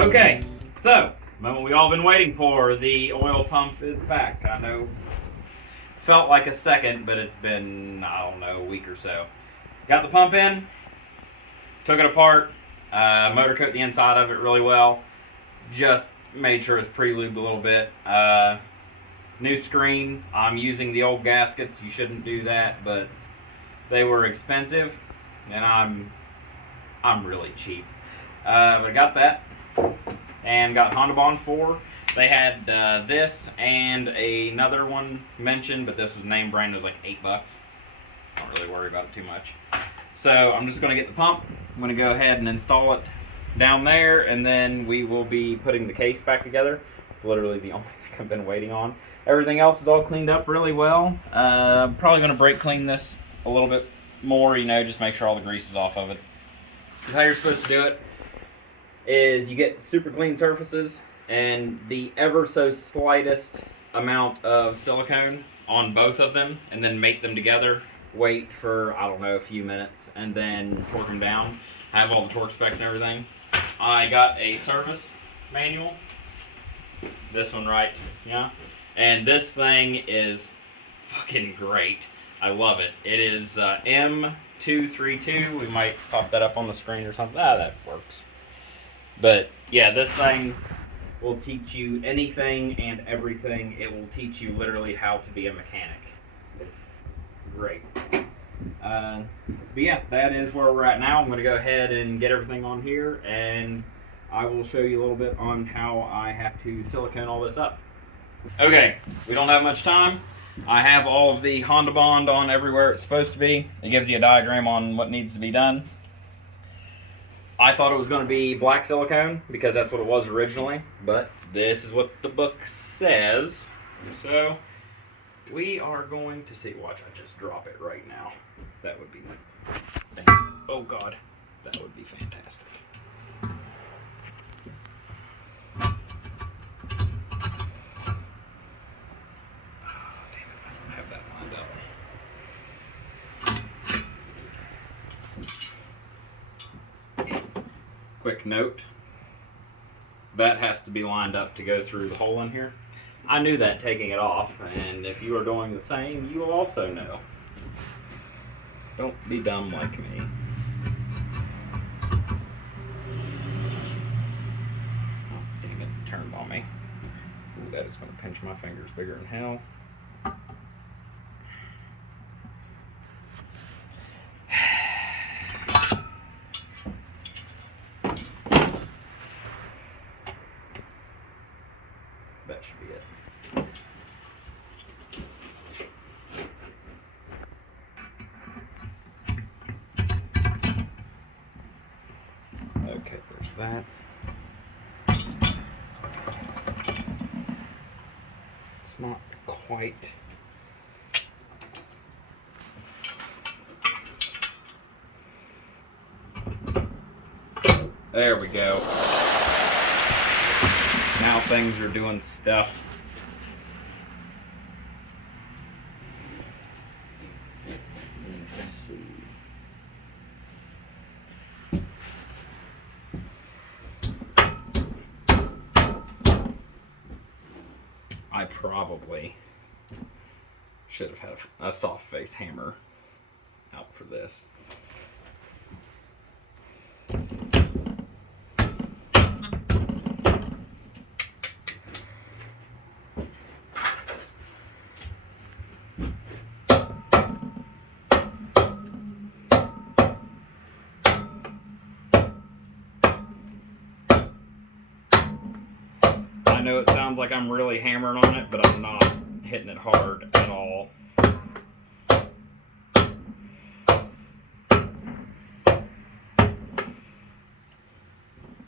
Okay, so, the moment we all been waiting for, the oil pump is back. I know it felt like a second, but it's been, I don't know, a week or so. Got the pump in, took it apart, motor coat the inside of it really well, just made sure it's pre-lubed a little bit. New screen, I'm using the old gaskets, you shouldn't do that, but they were expensive, and I'm really cheap. But I got that, and got Honda Bond 4. They had this and another one mentioned, but this was name brand. It was like $8. Don't really worry about it too much. So I'm just going to get the pump. I'm going to go ahead and install it down there, and then we will be putting the case back together. It's literally the only thing I've been waiting on. Everything else is all cleaned up really well. I'm probably going to brake clean this a little bit more, just make sure all the grease is off of it. Because how you're supposed to do it is you get super clean surfaces and the ever so slightest amount of silicone on both of them, and then make them together, wait for, I don't know, a few minutes, and then torque them down. I have all the torque specs and everything. I got a service manual, this one right, yeah, and this thing is fucking great. I love it. It is M232. We might pop that up on the screen or something. That works. But yeah, this thing will teach you anything and everything. It will teach you literally how to be a mechanic. It's great. But yeah, that is where we're at now. I'm going to go ahead and get everything on here, and I will show you a little bit on how I have to silicone all this up. Okay, we don't have much time. I have all of the Honda Bond on everywhere it's supposed to be. It gives you a diagram on what needs to be done. I thought it was going to be black silicone because that's what it was originally, but this is what the book says. So we are going to see. Watch, I just drop it right now. That would be, oh God, that would be fantastic. Quick note, that has to be lined up to go through the hole in here. I knew that taking it off, and if you are doing the same, you will also know. Don't be dumb like me. Oh, damn it, it turned on me. Ooh, that is going to pinch my fingers bigger than hell. That should be it. Okay, there's that. It's not quite. There we go. Now things are doing stuff. Let's see. I probably should have had a soft face hammer out for this. I know it sounds like I'm really hammering on it, but I'm not hitting it hard at all.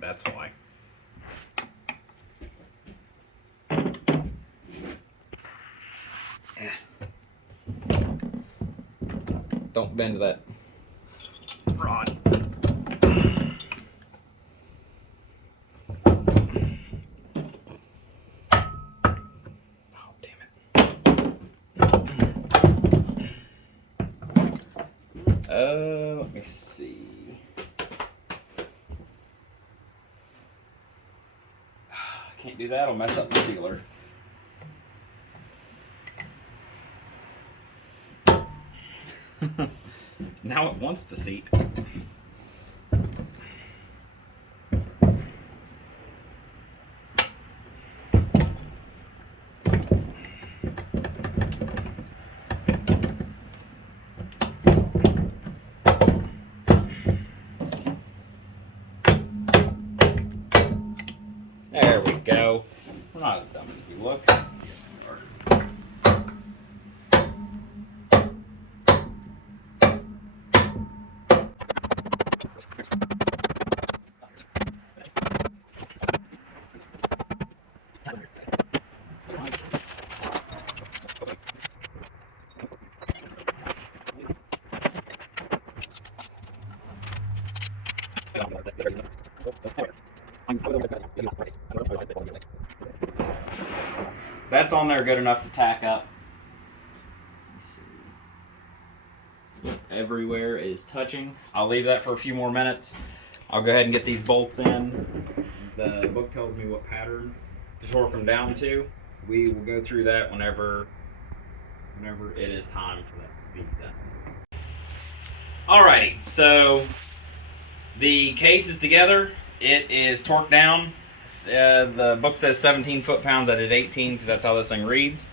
That's why. Don't bend that rod. Let me see. do that, it'll mess up the sealer. Now it wants to seat. There we go. We're not as dumb as we look. Yes, we are. That's on there good enough to tack up. Let's see. Everywhere is touching. I'll leave that for a few more minutes. I'll go ahead and get these bolts in. The book tells me what pattern to torque them down to. We will go through that whenever it is time for that to be done. Alrighty, so the case is together. It is torqued down. The book says 17 foot-pounds. I did 18 because that's how this thing reads.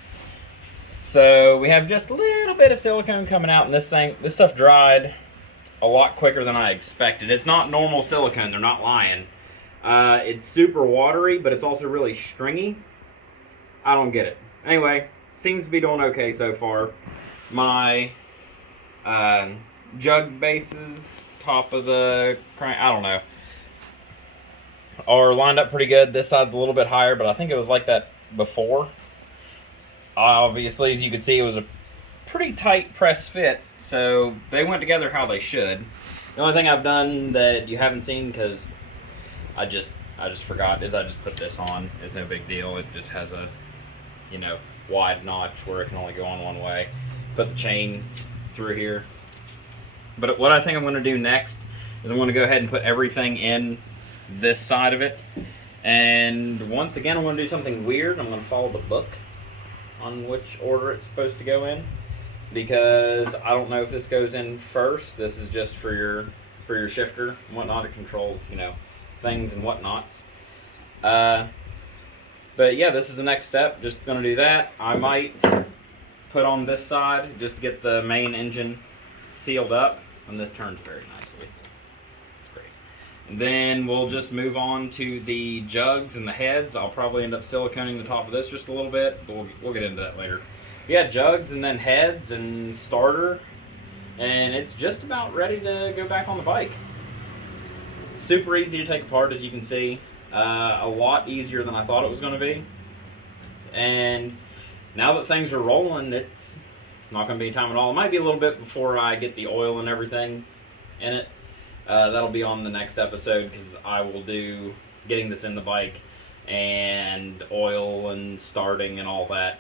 So we have just a little bit of silicone coming out, and this stuff dried a lot quicker than I expected. It's not normal silicone. They're not lying. It's super watery, but it's also really stringy. I don't get it. Anyway, seems to be doing okay so far. My jug bases, top of the crank, I don't know, are lined up pretty good. This side's a little bit higher, but I think it was like that before. Obviously, as you can see, it was a pretty tight press fit, so they went together how they should. The only thing I've done that you haven't seen, because I just forgot, is I just put this on. It's no big deal. It just has a, wide notch where it can only go on one way. Put the chain through here. But what I think I'm going to do next is I'm going to go ahead and put everything in this side of it. And once again, I'm going to do something weird. I'm going to follow the book on which order it's supposed to go in, because I don't know if this goes in first. This is just for your shifter and whatnot. It controls, things and whatnots. But yeah, this is the next step. Just going to do that. I might put on this side just to get the main engine sealed up, and this turns very nicely. It's great. And then we'll just move on to the jugs and the heads. I'll probably end up siliconing the top of this just a little bit, but we'll get into that later. Yeah, jugs and then heads and starter, and it's just about ready to go back on the bike. Super easy to take apart, as you can see. A lot easier than I thought it was going to be. And now that things are rolling, it's not going to be time at all. It might be a little bit before I get the oil and everything in it. That'll be on the next episode, because I will do getting this in the bike and oil and starting and all that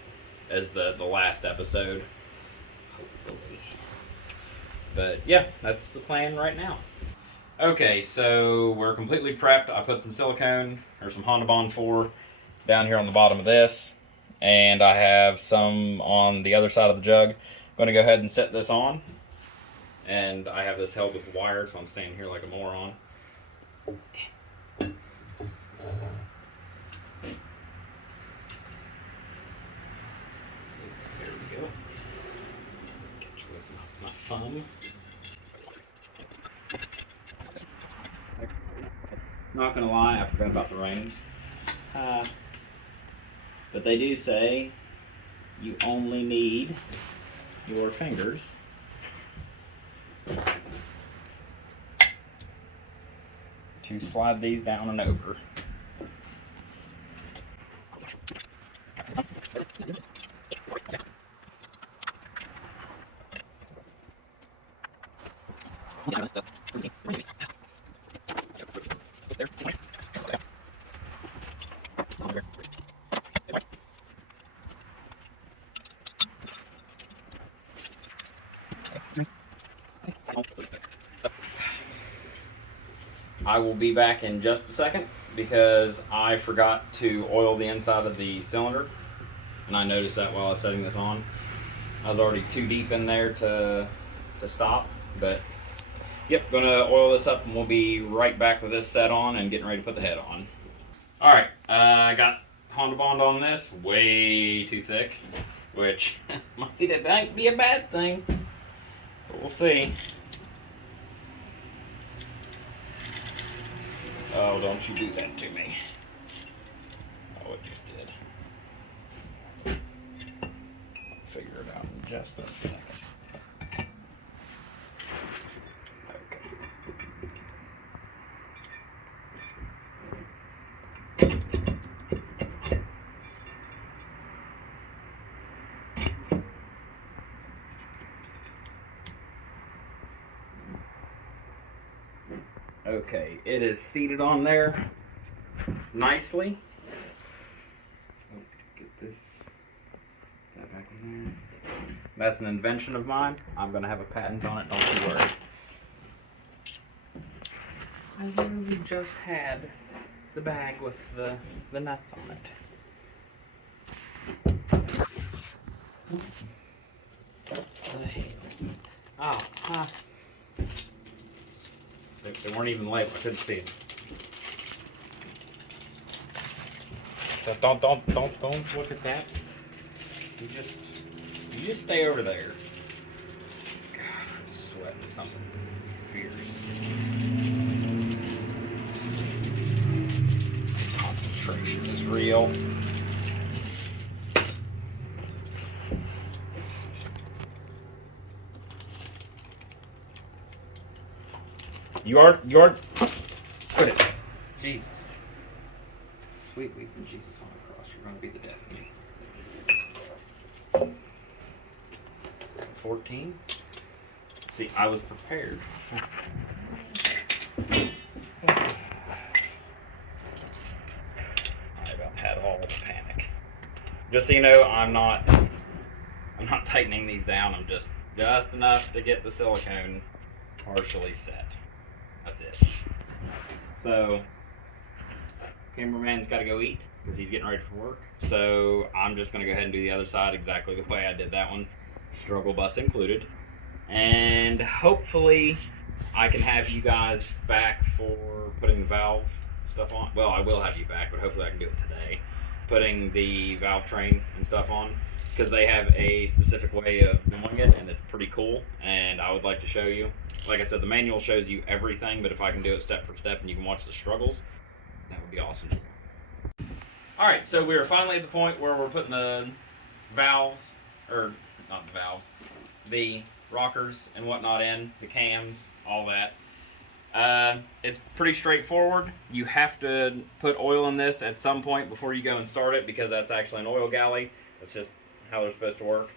as the last episode, hopefully. But yeah, that's the plan right now. Okay, so we're completely prepped. I put some silicone, or some Honda Bond 4, down here on the bottom of this, and I have some on the other side of the jug. I'm going to go ahead and set this on, and I have this held with wire, so I'm standing here like a moron. There we go. Catch you with my thumb. Not gonna lie, I forgot about the reins. But they do say you only need your fingers to slide these down and over. I will be back in just a second. because I forgot to oil the inside of the cylinder, and I noticed that while I was setting this on. I was already too deep in there to stop, but yep, gonna oil this up and we'll be right back with this set on and getting ready to put the head on. All right, I got Honda Bond on this, way too thick, which might be a bad thing, but we'll see. Oh, don't you do that to me. Oh, it just did. I'll figure it out in just a second. Okay, it is seated on there nicely. Oh, get this that back in there. That's an invention of mine. I'm gonna have a patent on it, don't you worry. I literally just had the bag with the nuts on it. Oh, huh. They weren't even labeled. I couldn't see them. So don't look at that. You just stay over there. God, I'm sweating something fierce. Concentration is real. You are, quit it. Jesus. Sweet weeping Jesus on the cross, you're going to be the death of me. Is that 14? See, I was prepared. I about had all the panic. Just so you know, I'm not tightening these down. I'm just enough to get the silicone partially set. That's it. So, cameraman's got to go eat because he's getting ready for work. So, I'm just going to go ahead and do the other side exactly the way I did that one. Struggle bus included. And hopefully, I can have you guys back for putting the valve stuff on. Well, I will have you back, but hopefully I can do it today. Putting the valve train and stuff on. Because they have a specific way of doing it, and it's pretty cool, and I would like to show you. Like I said, the manual shows you everything, but if I can do it step for step and you can watch the struggles, that would be awesome. Alright, so we are finally at the point where we're putting the valves, or not the valves, the rockers and whatnot in, the cams, all that. It's pretty straightforward. You have to put oil in this at some point before you go and start it because that's actually an oil galley. That's just how they're supposed to work.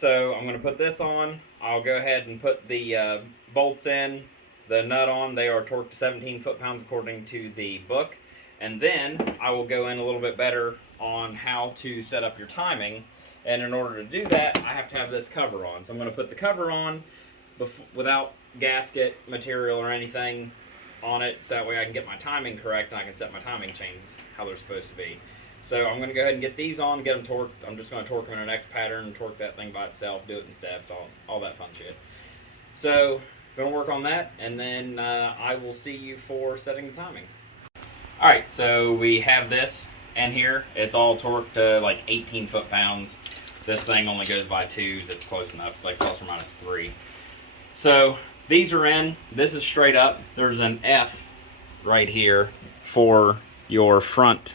So I'm going to put this on. I'll go ahead and put the bolts in, the nut on. They are torqued to 17 foot-pounds according to the book. And then I will go in a little bit better on how to set up your timing. And in order to do that, I have to have this cover on. So I'm going to put the cover on without gasket material or anything on it, so that way I can get my timing correct and I can set my timing chains how they're supposed to be. So I'm going to go ahead and get these on, get them torqued. I'm just going to torque them in an X pattern, torque that thing by itself, do it in steps, all that fun shit. So, going to work on that, and then I will see you for setting the timing. Alright, so we have this in here. It's all torqued to like 18 foot-pounds. This thing only goes by 2s. It's close enough. It's like plus or minus 3. So, these are in. This is straight up. There's an F right here for your front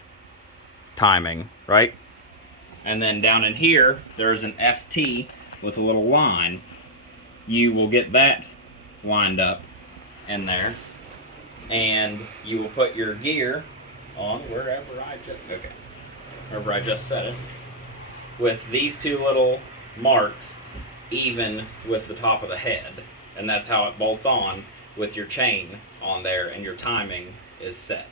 timing, right? And then down in here, there's an FT with a little line. You will get that lined up in there. And you will put your gear on wherever I just set it. With these two little marks even with the top of the head. And that's how it bolts on with your chain on there and your timing is set.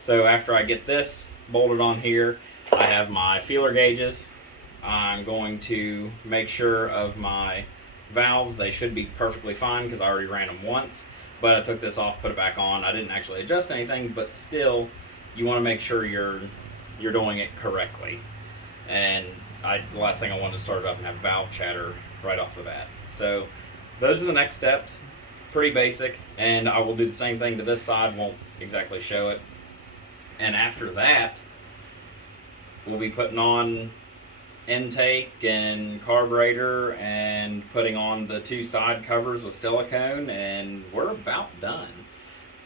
So after I get this bolted on here, I have my feeler gauges. I'm going to make sure of my valves. They should be perfectly fine because I already ran them once. but I took this off, put it back on. I didn't actually adjust anything, but still, you want to make sure you're doing it correctly. And the last thing I wanted to start it up and have valve chatter right off the bat. So those are the next steps. Pretty basic, and I will do the same thing to this side. Won't exactly show it. And after that, we'll be putting on intake and carburetor and putting on the 2 side covers with silicone, and we're about done.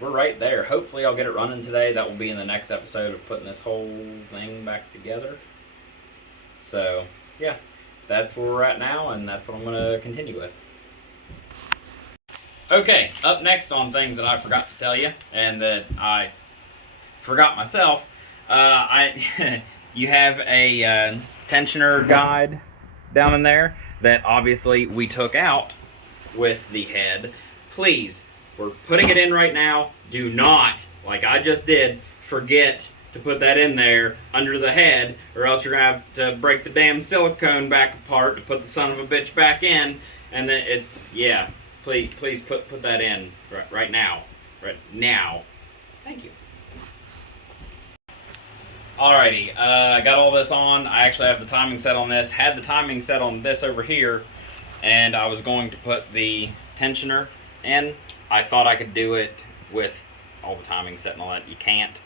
We're right there. Hopefully I'll get it running today. That will be in the next episode of putting this whole thing back together. So yeah, that's where we're at now, and that's what I'm going to continue with. Okay, up next on things that I forgot to tell you and that I forgot myself, you have a tensioner guide down in there that obviously we took out with the head. Please, we're putting it in right now. Do not, like I just did, forget to put that in there under the head, or else you're going to have to break the damn silicone back apart to put the son of a bitch back in, and then it's, yeah, please put that in right now. Right now. Thank you. Alrighty, I got all this on. I actually have the timing set on this. Had the timing set on this over here, and I was going to put the tensioner in. I thought I could do it with all the timing set and all that. You can't.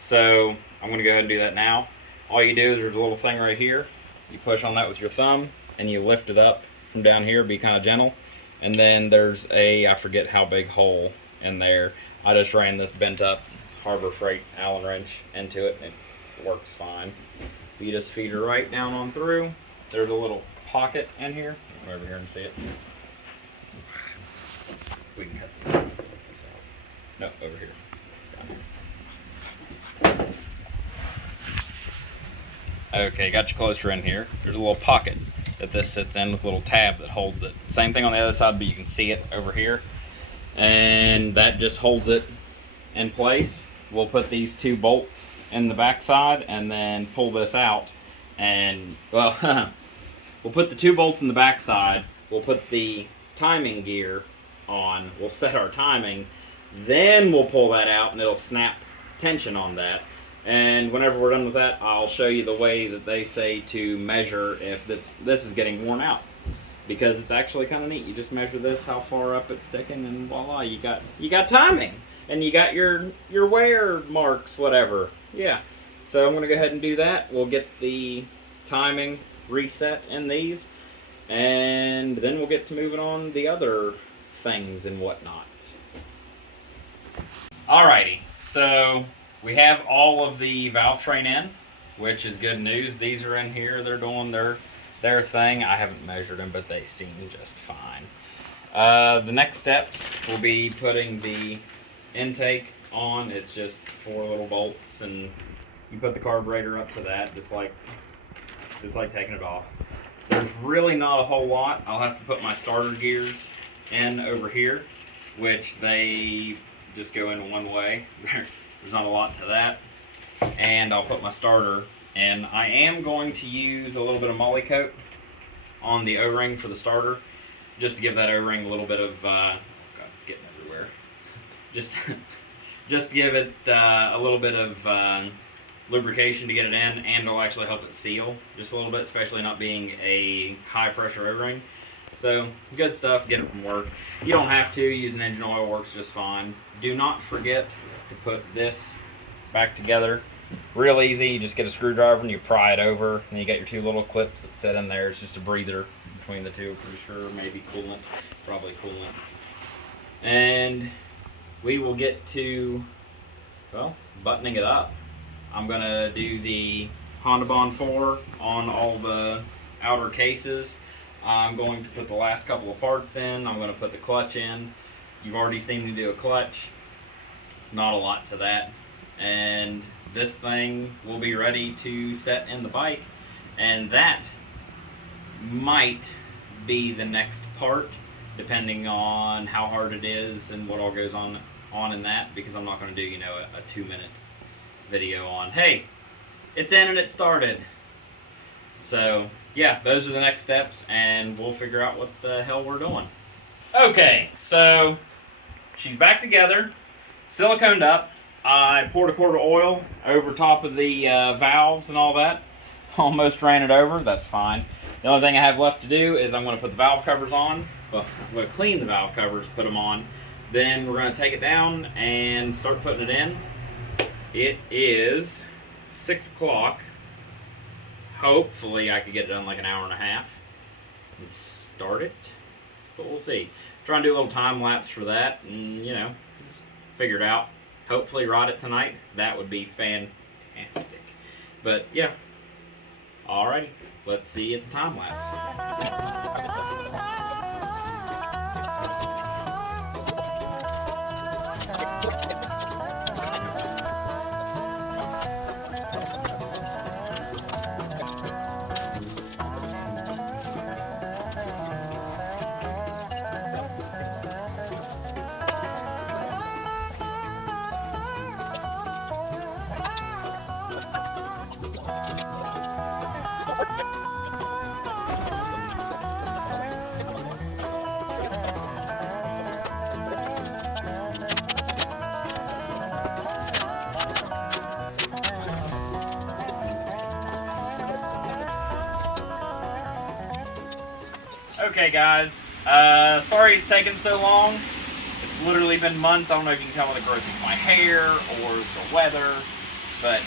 So I'm going to go ahead and do that now. All you do is there's a little thing right here. You push on that with your thumb, and you lift it up from down here. Be kind of gentle. And then there's a, I forget how big hole in there. I just ran this bent up Harbor Freight Allen wrench into it. It works fine. You just feed her right down on through. There's a little pocket in here. Come over here and see it. We can cut this out. No, over here. Down here. Okay, got you closer in here. There's a little pocket that this sits in with a little tab that holds it. Same thing on the other side, but you can see it over here. And that just holds it in place. We'll put these 2 bolts in the back side and then pull this out. And, well, we'll put the 2 bolts in the back side. We'll put the timing gear on. We'll set our timing. Then we'll pull that out and it'll snap tension on that. And whenever we're done with that, I'll show you the way that they say to measure if this is getting worn out. Because it's actually kind of neat. You just measure this, how far up it's sticking, and voila, you got timing. And you got your wear marks, whatever. Yeah. So I'm going to go ahead and do that. We'll get the timing reset in these. And then we'll get to moving on the other things and whatnot. Alrighty. So we have all of the valve train in, which is good news. These are in here. They're doing their thing. I haven't measured them, but they seem just fine. The next steps will be putting the intake on. It's just 4 little bolts, and you put the carburetor up to that, just like taking it off. There's really not a whole lot. I'll have to put my starter gears in over here, which they just go in one way. There's not a lot to that. And I'll put my starter in. I am going to use a little bit of Moly Coat on the O-ring for the starter, just to give that O-ring a little bit of, God, it's getting everywhere. Just to give it a little bit of lubrication to get it in, and it'll actually help it seal just a little bit, especially not being a high pressure O-ring. So, good stuff, get it from work. You don't have to, using engine oil works just fine. Do not forget to put this back together. Real easy, you just get a screwdriver and you pry it over, and you got your 2 little clips that sit in there. It's just a breather between the 2, pretty sure, maybe coolant, probably coolant. And we will get to, well, buttoning it up. I'm gonna do the Honda Bond 4 on all the outer cases. I'm going to put the last couple of parts in. I'm going to put the clutch in. You've already seen me do a clutch. Not a lot to that. And this thing will be ready to set in the bike. And that might be the next part, depending on how hard it is and what all goes on in that, because I'm not going to do, you know, a 2-minute video on, hey, it's in and it started. So yeah, those are the next steps, and we'll figure out what the hell we're doing. Okay, so she's back together, siliconed up. I poured a quart of oil over top of the valves and all that. Almost ran it over. That's fine. The only thing I have left to do is I'm going to put the valve covers on. Well, I'm going to clean the valve covers, put them on. Then we're going to take it down and start putting it in. It is 6 o'clock. Hopefully I could get it done like an hour and a half and start it. But we'll see. Try and do a little time lapse for that and, you know, just figure it out. Hopefully ride it tonight. That would be fantastic. But yeah. Alrighty. Let's see at the time lapse. Okay guys, sorry it's taken so long. It's literally been months. I don't know if you can tell by the growth of my hair or the weather, but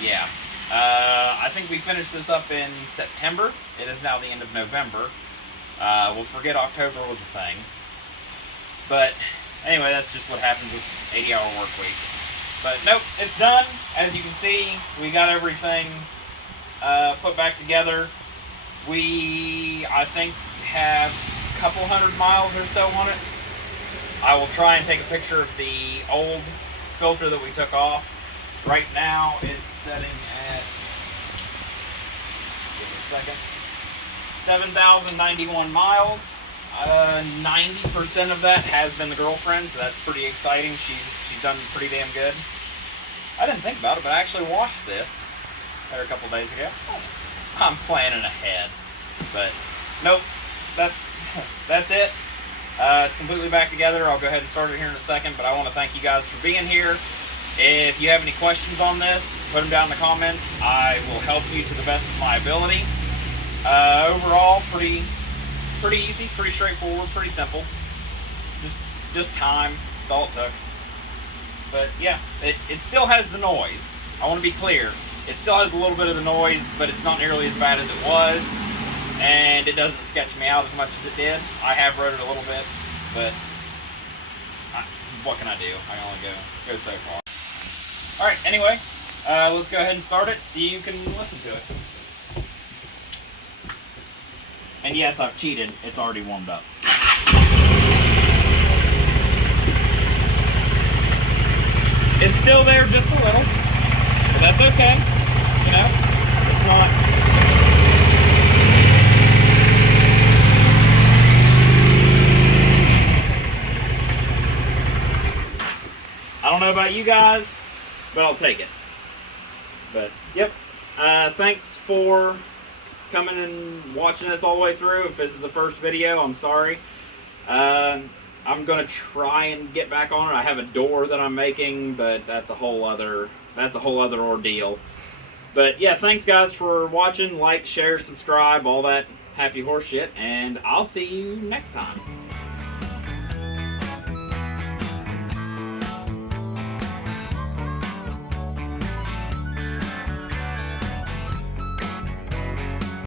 yeah. I think we finished this up in September. It is now the end of November. We'll forget October was a thing. But anyway, that's just what happens with 80-hour work weeks. But nope, it's done. As you can see, we got everything put back together. We, I think, have a couple 100 miles or so on it. I will try and take a picture of the old filter that we took off. Right now it's setting at, give it a second, 7,091 miles. 90% of that has been the girlfriend, so that's pretty exciting. She's done pretty damn good. I didn't think about it, but I actually washed this a couple days ago. I'm planning ahead, but nope, that's it. It's completely back together. I'll go ahead and start it here in a second, but I want to thank you guys for being here. If you have any questions on this, put them down in the comments. I will help you to the best of my ability. Overall, pretty easy, pretty straightforward, pretty simple. Just time. That's all it took. But yeah, it still has the noise. I want to be clear. It still has a little bit of the noise, but it's not nearly as bad as it was. And it doesn't sketch me out as much as it did. I have rode it a little bit, but what can I do? I can only go so far. Alright, anyway, let's go ahead and start it so you can listen to it. And yes, I've cheated. It's already warmed up. It's still there just a little, but that's okay. You know, it's not... I don't know about you guys, but I'll take it. But, yep. Thanks for coming and watching this all the way through. If this is the first video, I'm sorry. I'm going to try and get back on it. I have a door that I'm making, but that's a whole other ordeal. But, yeah, thanks, guys, for watching. Like, share, subscribe, all that happy horse shit. And I'll see you next time.